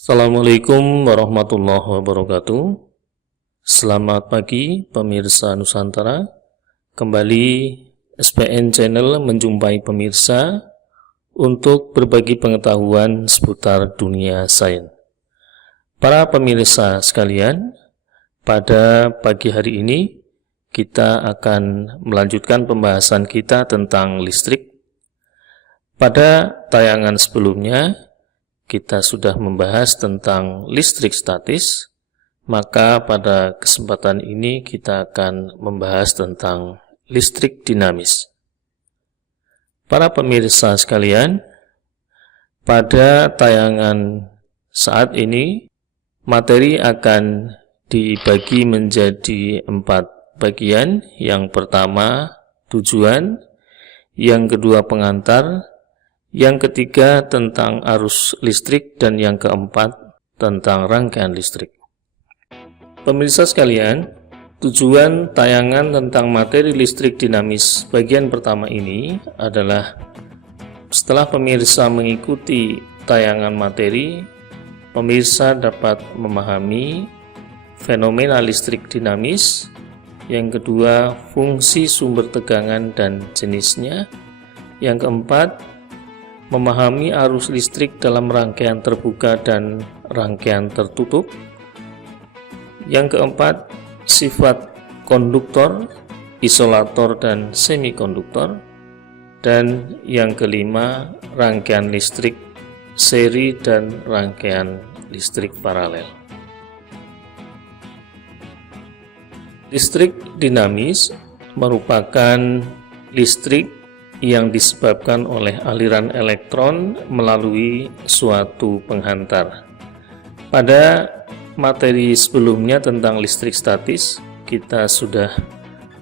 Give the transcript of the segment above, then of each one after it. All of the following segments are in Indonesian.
Assalamualaikum warahmatullahi wabarakatuh. Selamat pagi pemirsa Nusantara. Kembali SPN Channel menjumpai pemirsa untuk berbagi pengetahuan seputar dunia sains. Para pemirsa sekalian, pada pagi hari ini kita akan melanjutkan pembahasan kita tentang listrik. Pada tayangan sebelumnya kita sudah membahas tentang listrik statis, maka pada kesempatan ini kita akan membahas tentang listrik dinamis. Para pemirsa sekalian, pada tayangan saat ini materi akan dibagi menjadi 4 bagian. Yang pertama tujuan, yang kedua pengantar, yang ketiga tentang arus listrik, dan yang keempat tentang rangkaian listrik. Pemirsa sekalian, tujuan tayangan tentang materi listrik dinamis bagian pertama ini adalah setelah pemirsa mengikuti tayangan materi, pemirsa dapat memahami fenomena listrik dinamis, yang kedua fungsi sumber tegangan dan jenisnya, yang keempat memahami arus listrik dalam rangkaian terbuka dan rangkaian tertutup, yang keempat sifat konduktor, isolator, dan semikonduktor, dan yang kelima rangkaian listrik seri dan rangkaian listrik paralel. Listrik dinamis merupakan listrik yang disebabkan oleh aliran elektron melalui suatu penghantar. Pada materi sebelumnya tentang listrik statis, kita sudah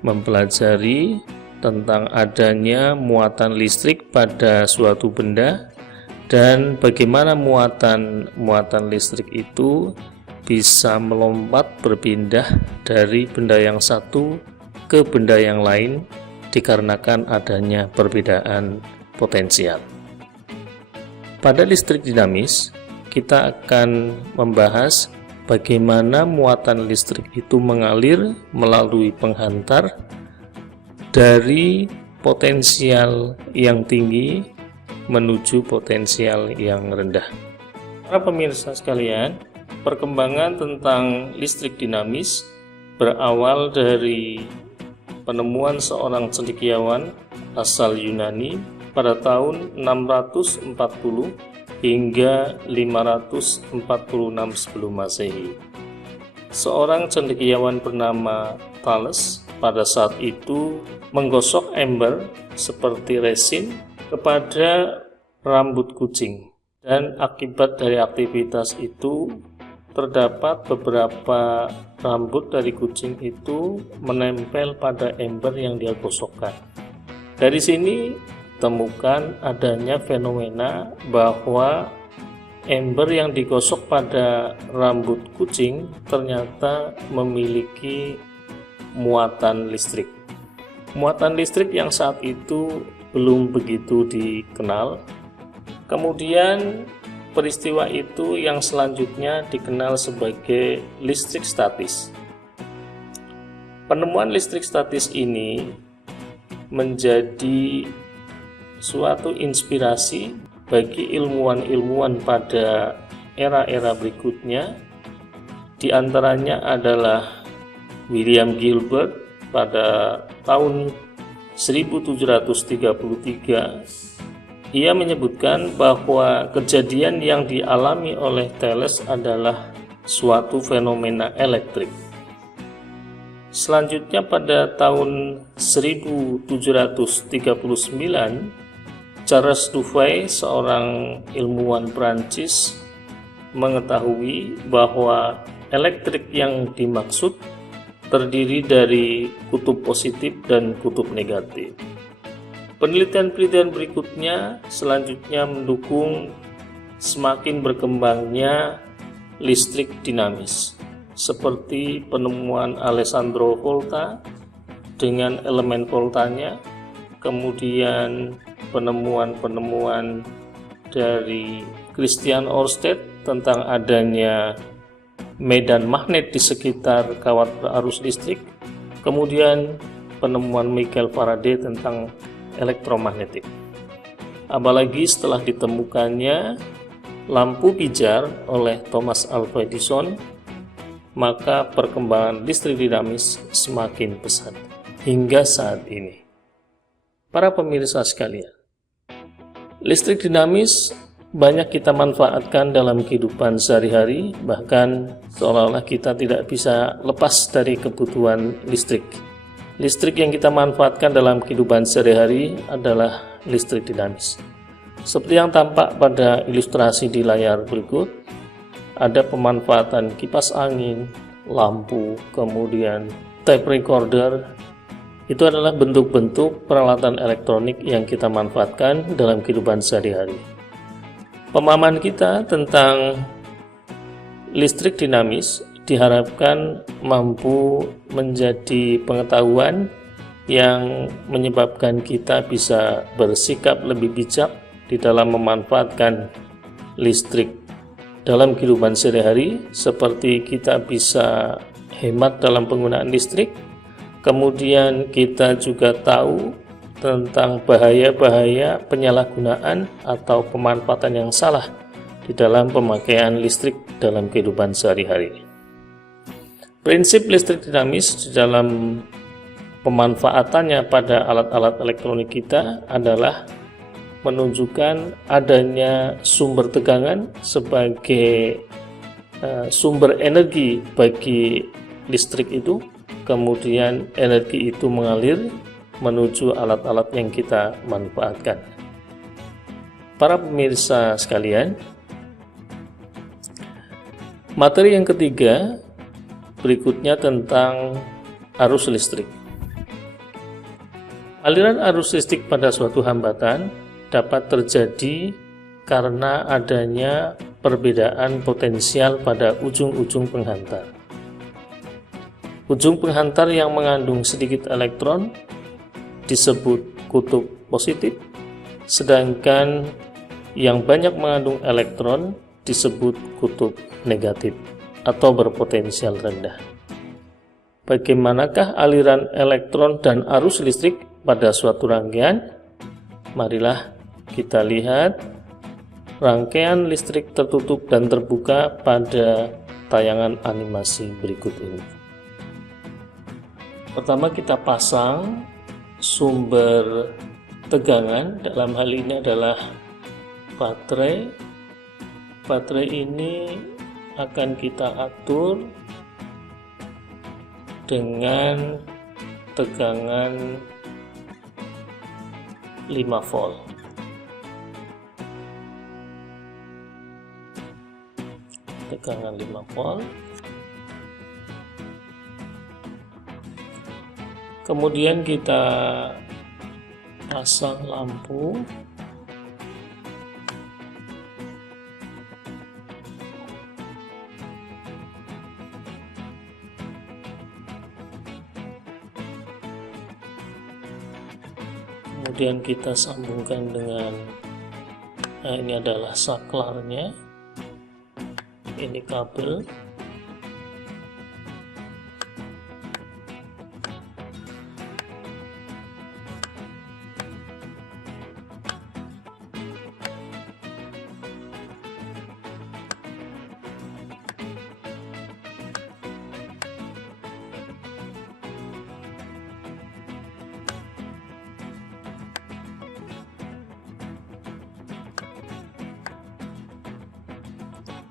mempelajari tentang adanya muatan listrik pada suatu benda dan bagaimana muatan listrik itu bisa melompat berpindah dari benda yang satu ke benda yang lain dikarenakan adanya perbedaan potensial. Pada listrik dinamis, kita akan membahas bagaimana muatan listrik itu mengalir melalui penghantar dari potensial yang tinggi menuju potensial yang rendah. Para pemirsa sekalian, perkembangan tentang listrik dinamis berawal dari penemuan seorang cendekiawan asal Yunani pada tahun 640 hingga 546 sebelum Masehi. Seorang cendekiawan bernama Thales pada saat itu menggosok ember seperti resin kepada rambut kucing, dan akibat dari aktivitas itu terdapat beberapa rambut dari kucing itu menempel pada ember yang dia gosokkan. Dari sini temukan adanya fenomena bahwa ember yang digosok pada rambut kucing ternyata memiliki muatan listrik. Muatan listrik yang saat itu belum begitu dikenal. Kemudian peristiwa itu yang selanjutnya dikenal sebagai listrik statis. Penemuan listrik statis ini menjadi suatu inspirasi bagi ilmuwan-ilmuwan pada era-era berikutnya. Di antaranya adalah William Gilbert pada tahun 1733. Ia menyebutkan bahwa kejadian yang dialami oleh Thales adalah suatu fenomena elektrik. Selanjutnya pada tahun 1739, Charles Dupuy, seorang ilmuwan Prancis, mengetahui bahwa elektrik yang dimaksud terdiri dari kutub positif dan kutub negatif. Penelitian-penelitian berikutnya selanjutnya mendukung semakin berkembangnya listrik dinamis, seperti penemuan Alessandro Volta dengan elemen voltanya, kemudian penemuan-penemuan dari Christian Ørsted tentang adanya medan magnet di sekitar kawat arus listrik, kemudian penemuan Michael Faraday tentang elektromagnetik. Apalagi setelah ditemukannya lampu pijar oleh Thomas Alva Edison, maka perkembangan listrik dinamis semakin pesat hingga saat ini. Para pemirsa sekalian, listrik dinamis banyak kita manfaatkan dalam kehidupan sehari-hari, bahkan seolah-olah kita tidak bisa lepas dari kebutuhan listrik. Listrik yang kita manfaatkan dalam kehidupan sehari-hari adalah listrik dinamis. Seperti yang tampak pada ilustrasi di layar berikut, ada pemanfaatan kipas angin, lampu, kemudian tape recorder. Itu adalah bentuk-bentuk peralatan elektronik yang kita manfaatkan dalam kehidupan sehari-hari. Pemahaman kita tentang listrik dinamis diharapkan mampu menjadi pengetahuan yang menyebabkan kita bisa bersikap lebih bijak di dalam memanfaatkan listrik dalam kehidupan sehari-hari, seperti kita bisa hemat dalam penggunaan listrik, kemudian kita juga tahu tentang bahaya-bahaya penyalahgunaan atau pemanfaatan yang salah di dalam pemakaian listrik dalam kehidupan sehari-hari. Prinsip listrik dinamis di dalam pemanfaatannya pada alat-alat elektronik kita adalah menunjukkan adanya sumber tegangan sebagai sumber energi bagi listrik itu, kemudian energi itu mengalir menuju alat-alat yang kita manfaatkan. Para pemirsa sekalian, materi yang ketiga berikutnya tentang arus listrik. Aliran arus listrik pada suatu hambatan dapat terjadi karena adanya perbedaan potensial pada ujung-ujung penghantar. Ujung penghantar yang mengandung sedikit elektron disebut kutub positif, sedangkan yang banyak mengandung elektron disebut kutub negatif atau berpotensial rendah. Bagaimanakah aliran elektron dan arus listrik pada suatu rangkaian? Marilah kita lihat rangkaian listrik tertutup dan terbuka pada tayangan animasi berikut ini. Pertama, kita pasang sumber tegangan, dalam hal ini adalah baterai. Baterai ini akan kita atur dengan tegangan 5 volt. Tegangan 5 volt. Kemudian kita pasang lampu. Kemudian kita sambungkan dengan, ini adalah saklarnya, ini kabel.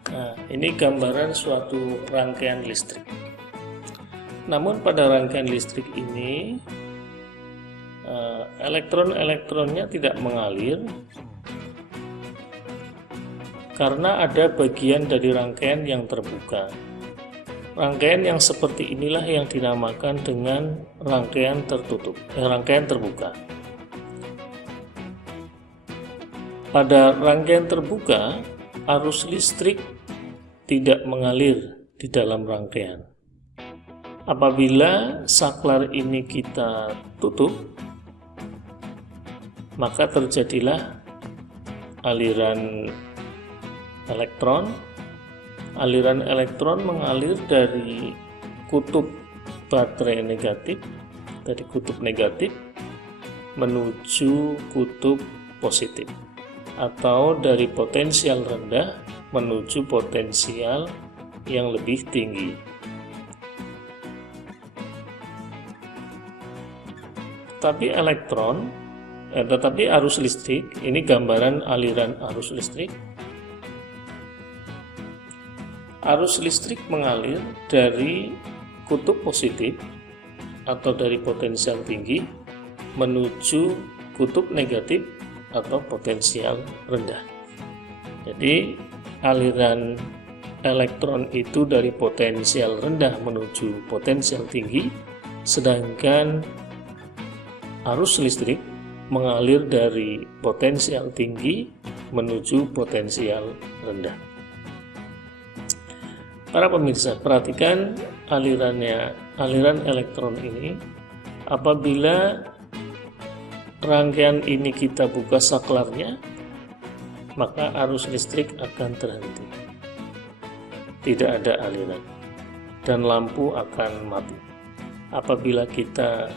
Nah, ini gambaran suatu rangkaian listrik. Namun pada rangkaian listrik ini elektron-elektronnya tidak mengalir karena ada bagian dari rangkaian yang terbuka. Rangkaian yang seperti inilah yang dinamakan dengan rangkaian tertutup, rangkaian terbuka. Pada rangkaian terbuka, arus listrik tidak mengalir di dalam rangkaian. Apabila saklar ini kita tutup, maka terjadilah aliran elektron aliran elektron mengalir dari kutub baterai negatif, dari kutub negatif menuju kutub positif, atau dari potensial rendah menuju potensial yang lebih tinggi. Tetapi arus listrik, ini gambaran aliran arus listrik. Arus listrik mengalir dari kutub positif atau dari potensial tinggi menuju kutub negatif atau potensial rendah. Jadi aliran elektron itu dari potensial rendah menuju potensial tinggi, sedangkan arus listrik mengalir dari potensial tinggi menuju potensial rendah. Para pemirsa, perhatikan aliran elektron ini. Apabila rangkaian ini kita buka saklarnya, maka arus listrik akan terhenti. Tidak ada aliran dan lampu akan mati. Apabila kita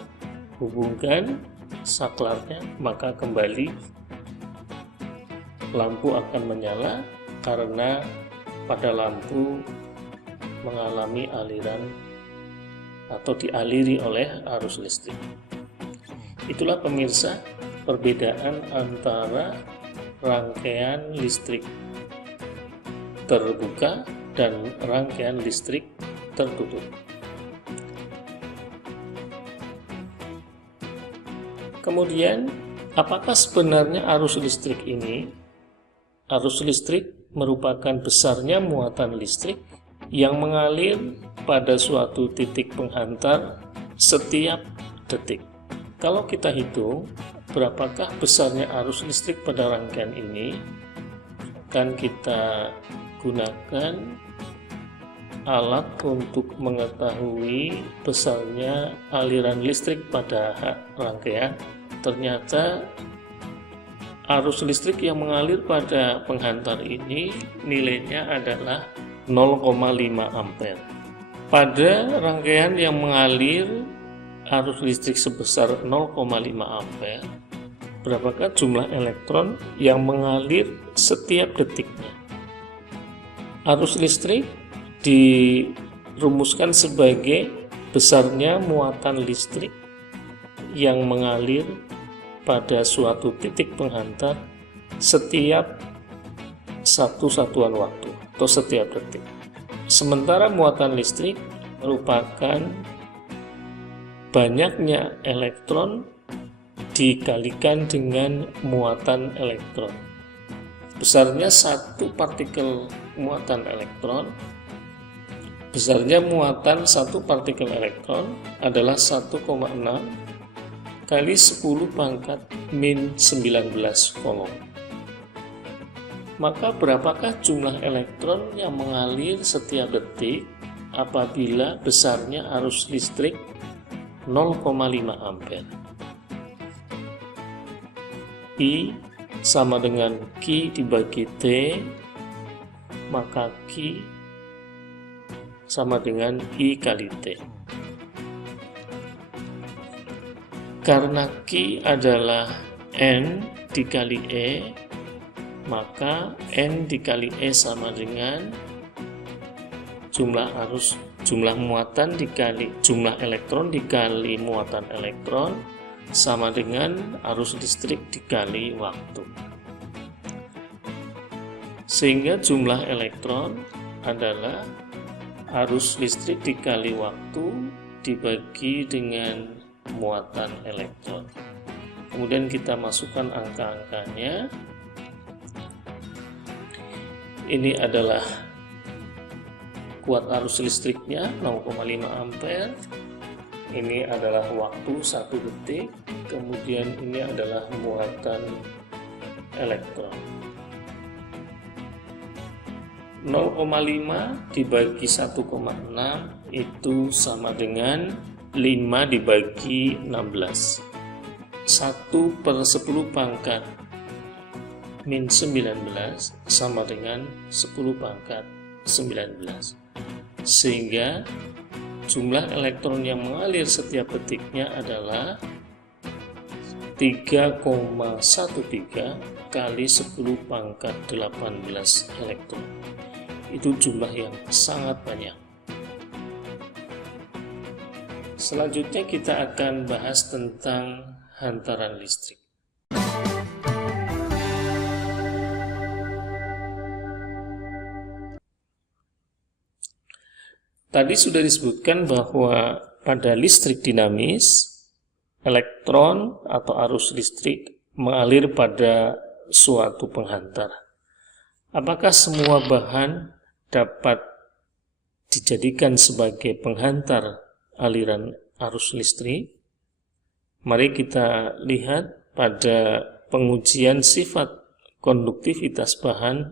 hubungkan saklarnya, maka kembali lampu akan menyala karena pada lampu mengalami aliran atau dialiri oleh arus listrik. Itulah pemirsa perbedaan antara rangkaian listrik terbuka dan rangkaian listrik tertutup. Kemudian, apakah sebenarnya arus listrik ini? Arus listrik merupakan besarnya muatan listrik yang mengalir pada suatu titik penghantar setiap detik. Kalau kita hitung berapakah besarnya arus listrik pada rangkaian ini, akan kita gunakan alat untuk mengetahui besarnya aliran listrik pada rangkaian. Ternyata arus listrik yang mengalir pada penghantar ini nilainya adalah 0,5 ampere. Pada rangkaian yang mengalir arus listrik sebesar 0,5 ampere, berapakah jumlah elektron yang mengalir setiap detiknya? Arus listrik dirumuskan sebagai besarnya muatan listrik yang mengalir pada suatu titik penghantar setiap satu satuan waktu atau setiap detik. Sementara muatan listrik merupakan banyaknya elektron dikalikan dengan muatan elektron. Besarnya satu partikel muatan elektron, besarnya muatan satu partikel elektron adalah 1,6 kali 10 pangkat min 19 kolom. Maka berapakah jumlah elektron yang mengalir setiap detik apabila besarnya arus listrik 0,5 ampere? I sama dengan Q dibagi T, maka Q sama dengan I kali T. Karena Q adalah N dikali E, maka N dikali E sama dengan jumlah muatan dikali jumlah elektron dikali muatan elektron sama dengan arus listrik dikali waktu. Sehingga jumlah elektron adalah arus listrik dikali waktu dibagi dengan muatan elektron. Kemudian kita masukkan angka-angkanya. Ini adalah kuat arus listriknya 0,5 ampere. Ini adalah waktu 1 detik. Kemudian ini adalah muatan elektron. 0,5 dibagi 1,6 itu sama dengan 5 dibagi 16. 1/10 pangkat min 19 sama dengan 10 pangkat sehingga jumlah elektron yang mengalir setiap detiknya adalah 3,13 kali 10 pangkat 18 elektron. Itu jumlah yang sangat banyak. Selanjutnya kita akan bahas tentang hantaran listrik. Tadi sudah disebutkan bahwa pada listrik dinamis, elektron atau arus listrik mengalir pada suatu penghantar. Apakah semua bahan dapat dijadikan sebagai penghantar aliran arus listrik? Mari kita lihat pada pengujian sifat konduktivitas bahan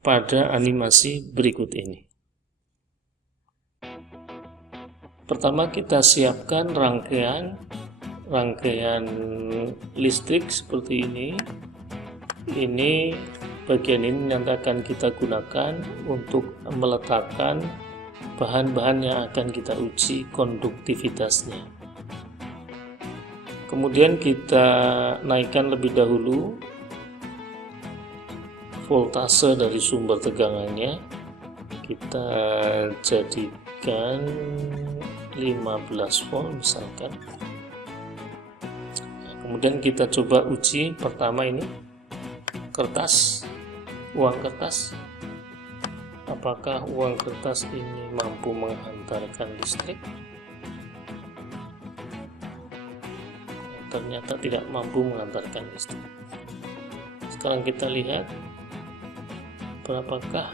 pada animasi berikut ini. Pertama, kita siapkan rangkaian listrik seperti ini. Ini bagian ini yang akan kita gunakan untuk meletakkan bahan-bahan yang akan kita uji konduktivitasnya. Kemudian kita naikkan lebih dahulu voltase dari sumber tegangannya. Kita jadikan 15 volt misalkan. Kemudian kita coba uji pertama ini uang kertas. Apakah uang kertas ini mampu menghantarkan listrik? Ternyata tidak mampu menghantarkan listrik. Sekarang kita lihat berapakah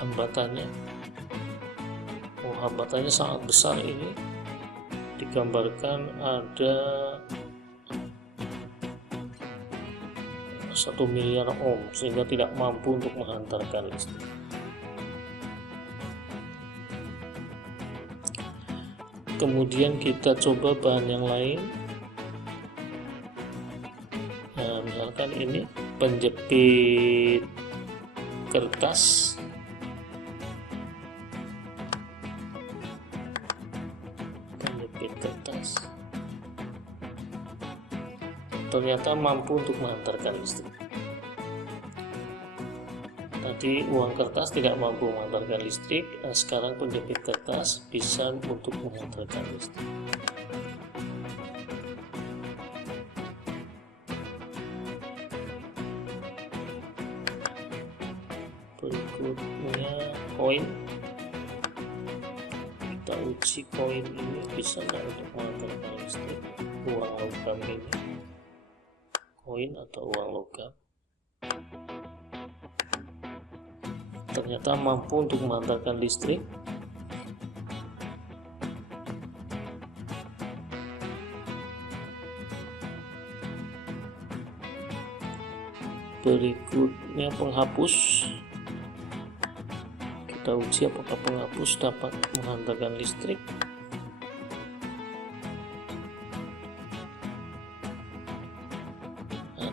hambatannya. Hambatannya sangat besar ini. Digambarkan ada 1 miliar ohm, sehingga tidak mampu untuk menghantarkan listrik. Kemudian kita coba bahan yang lain. Nah, misalkan ini penjepit kertas. Ternyata mampu untuk menghantarkan listrik. Tadi uang kertas tidak mampu menghantarkan listrik, sekarang penjepit kertas bisa untuk menghantarkan listrik. Berikutnya koin. Kita uji koin ini bisa nggak untuk menghantarkan listrik. Uang logam ini, koin atau uang logam, ternyata mampu untuk menghantarkan listrik. Berikutnya penghapus. Kita uji apakah penghapus dapat menghantarkan listrik.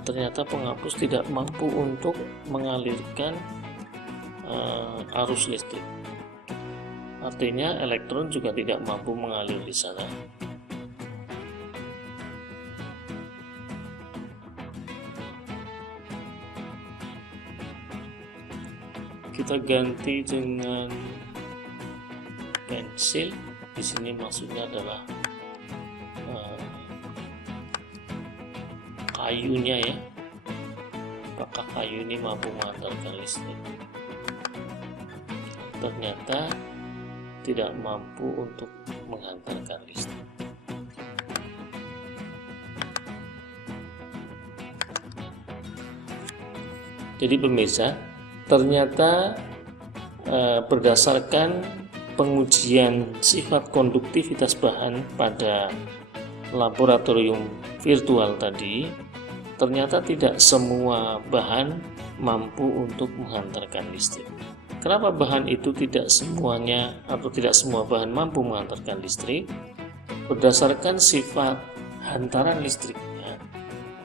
Ternyata penghapus tidak mampu untuk mengalirkan arus listrik. Artinya elektron juga tidak mampu mengalir di sana. Kita ganti dengan pensil. Di sini maksudnya adalah kayunya ya. Apakah kayu ini mampu menghantarkan listrik? Ternyata tidak mampu untuk menghantarkan listrik. Jadi pemirsa, ternyata berdasarkan pengujian sifat konduktivitas bahan pada laboratorium virtual tadi, ternyata tidak semua bahan mampu untuk menghantarkan listrik. Kenapa bahan itu tidak semuanya atau tidak semua bahan mampu menghantarkan listrik? Berdasarkan sifat hantaran listriknya,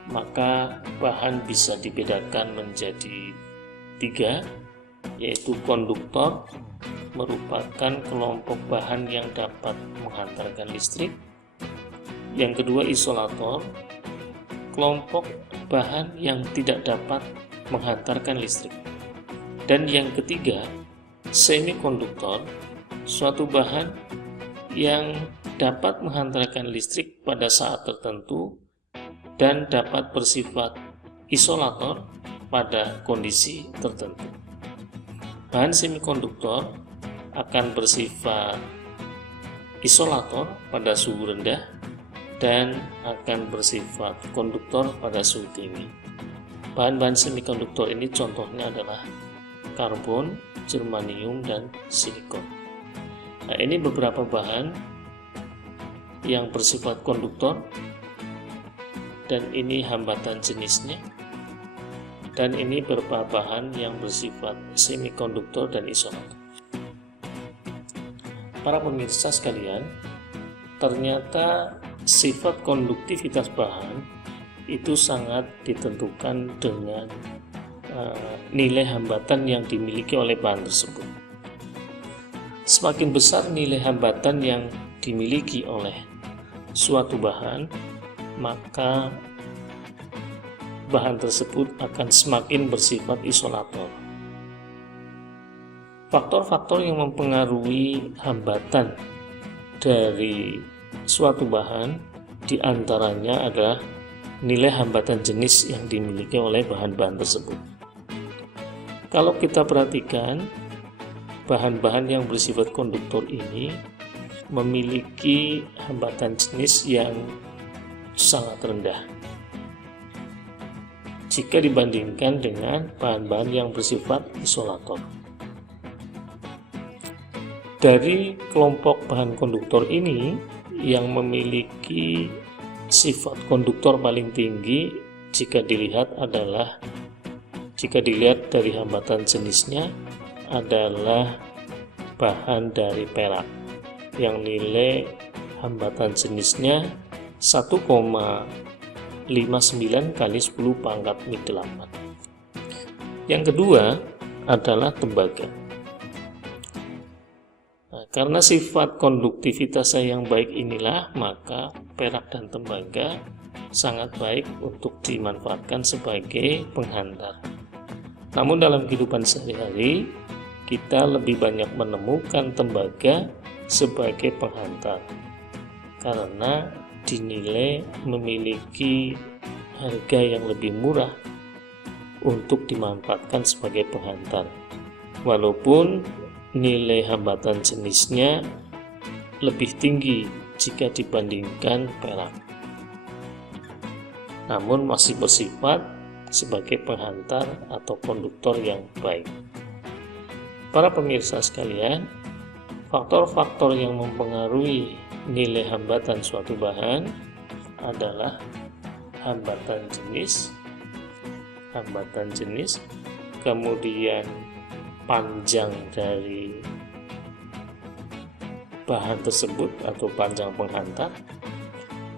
maka bahan bisa dibedakan menjadi ketiga, yaitu konduktor, merupakan kelompok bahan yang dapat menghantarkan listrik. Yang kedua, isolator, kelompok bahan yang tidak dapat menghantarkan listrik. Dan yang ketiga, semikonduktor, suatu bahan yang dapat menghantarkan listrik pada saat tertentu dan dapat bersifat isolator pada kondisi tertentu. Bahan semikonduktor akan bersifat isolator pada suhu rendah dan akan bersifat konduktor pada suhu tinggi. Bahan-bahan semikonduktor ini contohnya adalah karbon, germanium, dan silikon. Nah, ini beberapa bahan yang bersifat konduktor, dan ini hambatan jenisnya, dan ini beberapa bahan yang bersifat semikonduktor dan isolator. Para pemirsa sekalian, ternyata sifat konduktivitas bahan itu sangat ditentukan dengan nilai hambatan yang dimiliki oleh bahan tersebut. Semakin besar nilai hambatan yang dimiliki oleh suatu bahan, maka bahan tersebut akan semakin bersifat isolator. Faktor-faktor yang mempengaruhi hambatan dari suatu bahan diantaranya adalah nilai hambatan jenis yang dimiliki oleh bahan-bahan tersebut. Kalau kita perhatikan, bahan-bahan yang bersifat konduktor ini memiliki hambatan jenis yang sangat rendah jika dibandingkan dengan bahan-bahan yang bersifat isolator. Dari kelompok bahan konduktor ini, yang memiliki sifat konduktor paling tinggi jika dilihat dari hambatan jenisnya adalah bahan dari perak yang nilai hambatan jenisnya 1,59 kali 10 pangkat -8. Yang kedua adalah tembaga. Nah, karena sifat konduktivitasnya yang baik inilah, maka perak dan tembaga sangat baik untuk dimanfaatkan sebagai penghantar. Namun dalam kehidupan sehari-hari, kita lebih banyak menemukan tembaga sebagai penghantar karena dinilai memiliki harga yang lebih murah untuk dimanfaatkan sebagai penghantar, walaupun nilai hambatan jenisnya lebih tinggi jika dibandingkan perak, namun masih bersifat sebagai penghantar atau konduktor yang baik. Para pemirsa sekalian, faktor-faktor yang mempengaruhi nilai hambatan suatu bahan adalah hambatan jenis, kemudian panjang dari bahan tersebut atau panjang penghantar,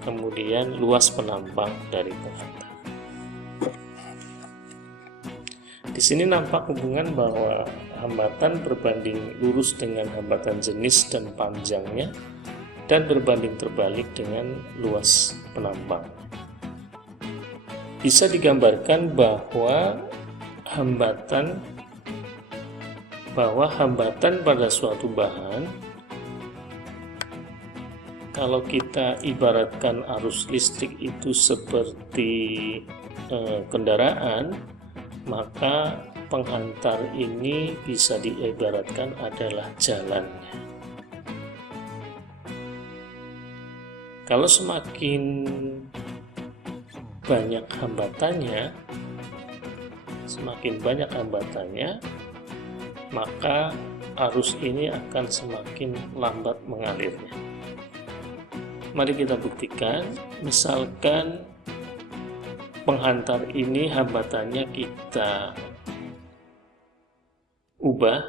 kemudian luas penampang dari penghantar. Di sini nampak hubungan bahwa hambatan berbanding lurus dengan hambatan jenis dan panjangnya, dan berbanding terbalik dengan luas penampang. Bisa digambarkan bahwa hambatan pada suatu bahan, kalau kita ibaratkan arus listrik itu seperti kendaraan, maka penghantar ini bisa diibaratkan adalah jalannya. Kalau semakin banyak hambatannya, maka arus ini akan semakin lambat mengalirnya. Mari kita buktikan. Misalkan penghantar ini hambatannya kita ubah,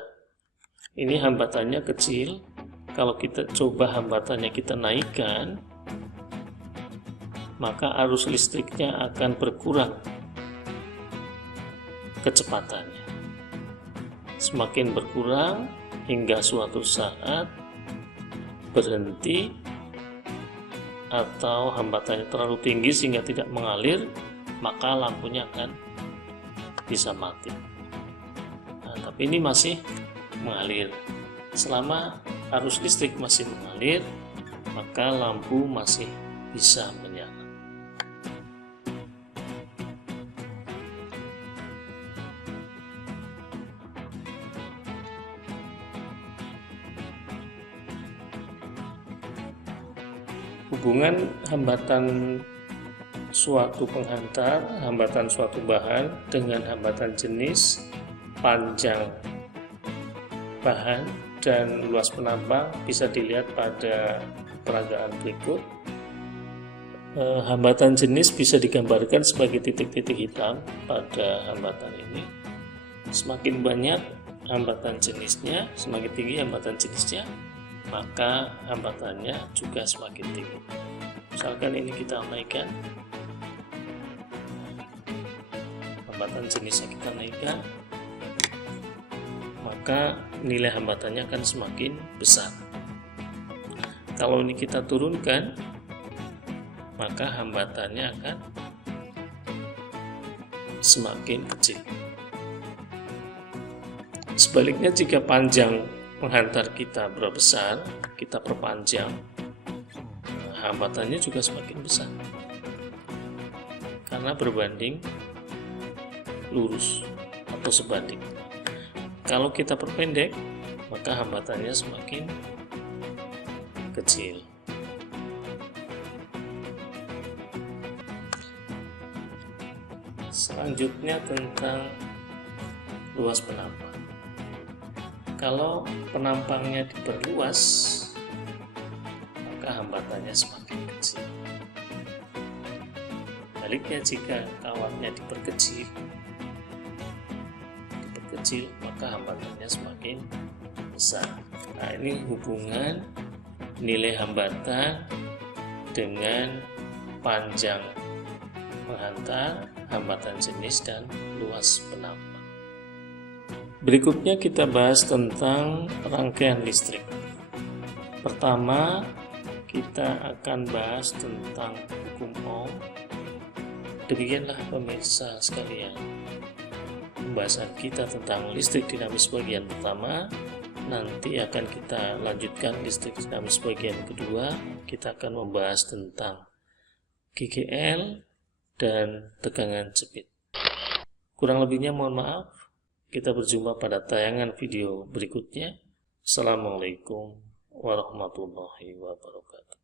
ini hambatannya kecil. Kalau kita coba hambatannya kita naikkan, maka arus listriknya akan berkurang kecepatannya. semakin berkurang hingga suatu saat berhenti atau hambatannya terlalu tinggi sehingga tidak mengalir, maka lampunya akan bisa mati. Nah, tapi ini masih mengalir. Selama arus listrik masih mengalir, maka lampu masih bisa menyala. Hubungan hambatan suatu penghantar, hambatan suatu bahan dengan hambatan jenis, panjang bahan, dan luas penampang bisa dilihat pada peragaan berikut. Hambatan jenis bisa digambarkan sebagai titik-titik hitam pada hambatan ini. Semakin banyak hambatan jenisnya, semakin tinggi hambatan jenisnya, maka hambatannya juga semakin tinggi. Misalkan ini kita naikkan, hambatan jenisnya kita naikkan, maka nilai hambatannya akan semakin besar. Kalau ini kita turunkan, maka hambatannya akan semakin kecil. Sebaliknya, jika panjang penghantar kita berbesar, kita perpanjang, hambatannya juga semakin besar karena berbanding lurus atau sebanding. Kalau kita perpendek, maka hambatannya semakin kecil. Selanjutnya tentang luas penampang. Kalau penampangnya diperluas, maka hambatannya semakin kecil. Baliknya, jika kawatnya diperkecil, maka hambatannya semakin besar. Nah, ini hubungan nilai hambatan dengan panjang penghantar, hambatan jenis, dan luas penampang. Berikutnya kita bahas tentang rangkaian listrik. Pertama, kita akan bahas tentang hukum Ohm. Demikianlah pemirsa sekalian, pembahasan kita tentang listrik dinamis bagian pertama. Nanti akan kita lanjutkan listrik dinamis bagian kedua. Kita akan membahas tentang GGL dan tegangan jepit. Kurang lebihnya mohon maaf. Kita berjumpa pada tayangan video berikutnya. Assalamualaikum warahmatullahi wabarakatuh.